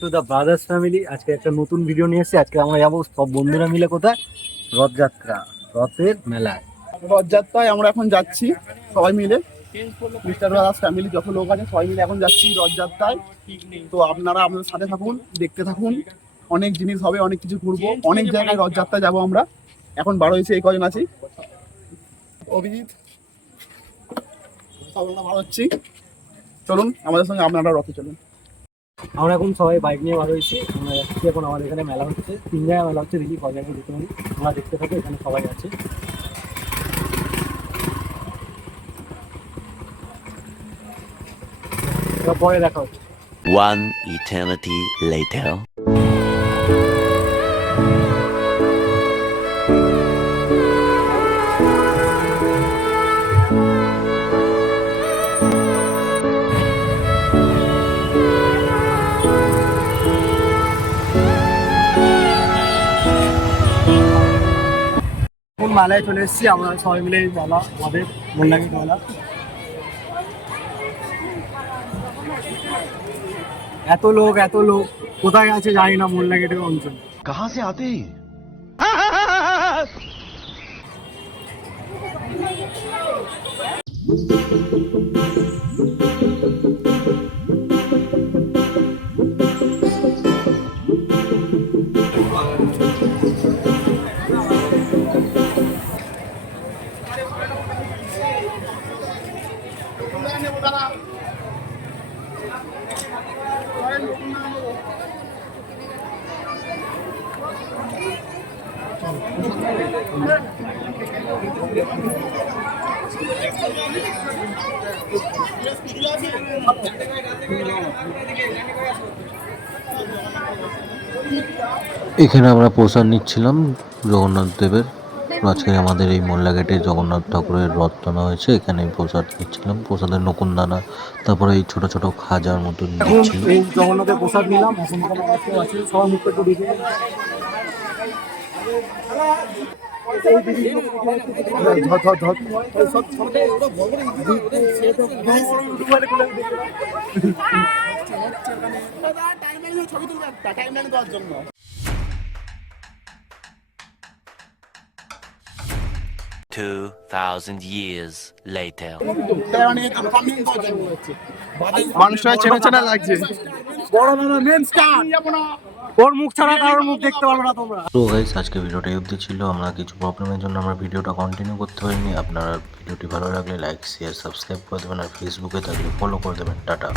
To the brothers family আজকে একটা নতুন ভিডিও নিয়ে এসেছি। আজকে আমরা যাব সব বন্ধুরা মিলে কোথায়? রথযাত্রা, রথের মেলায়। রথযাত্রায় আমরা এখন যাচ্ছি সবাই মিলে। মিস্টার ব্রাদার্স ফ্যামিলি যত লোক আছে, সবাই মিলে এখন যাচ্ছি রথযাত্রায়। তো আপনারা আমাদের সাথে থাকুন, দেখতে থাকুন। অনেক জিনিস হবে, অনেক কিছু ঘুরবো। অনেক জায়গায় রথযাত্রায় যাব আমরা। এখন বারো হয়েছে এই কজন আছি? অভিজিৎ সব হচ্ছি চলুন, আমাদের সঙ্গে আপনারা রথে চলুন। আমরা এখন সবাই বাইক নিয়ে বার হয়েছি আমরা যাচ্ছি এখন আমাদের এখানে মেলা হচ্ছে। তিন জায়গায় মেলা হচ্ছে, দেখি কয় জায়গায় যেতে পারি। আমরা দেখতে থাকি, এখানে সবাই আছে। পরে দেখা হচ্ছে। One eternity later. মালায় চলে এসেছি, আমরা সবাই মিলে বলা আমাদের বললাম বলা এত লোক এত লোক, কোথায় আছে জানি না মোল্লা গেটের অঞ্চল কাহা সে আতে এখানে আমরা প্রসাদ নিচ্ছিলাম জগন্নাথ দেবের। আজকে আমাদের এই মোল্লাঘাটে জগন্নাথ ঠাকুরের রথ টানা হয়েছে এখানে প্রসাদ নিচ্ছিলাম প্রসাদের নকুন দানা তারপরে এই ছোট ছোট খাজার মতো জগন্নাথের প্রসাদ নিলাম ছবি তুলবেন টাইম লাইন দেওয়ার জন্য 2000 years later. মানুষরা চেনে চেনে লাগছে। বড় বড় মেন স্টার ওর মুখ ছাড়া কারোর মুখ দেখতে না তোমরা। তো আজকে ভিডিওটা অবধি ছিল। আমরা কিছু প্রবলেমের জন্য আমরা ভিডিওটা কন্টিনিউ করতে পারিনি। আপনারা ভিডিওটি ভালো লাগলে লাইক শেয়ার সাবস্ক্রাইব করে দেবেন। আর ফেসবুকে থাকলে ফলো করে দেবেন। টাটা।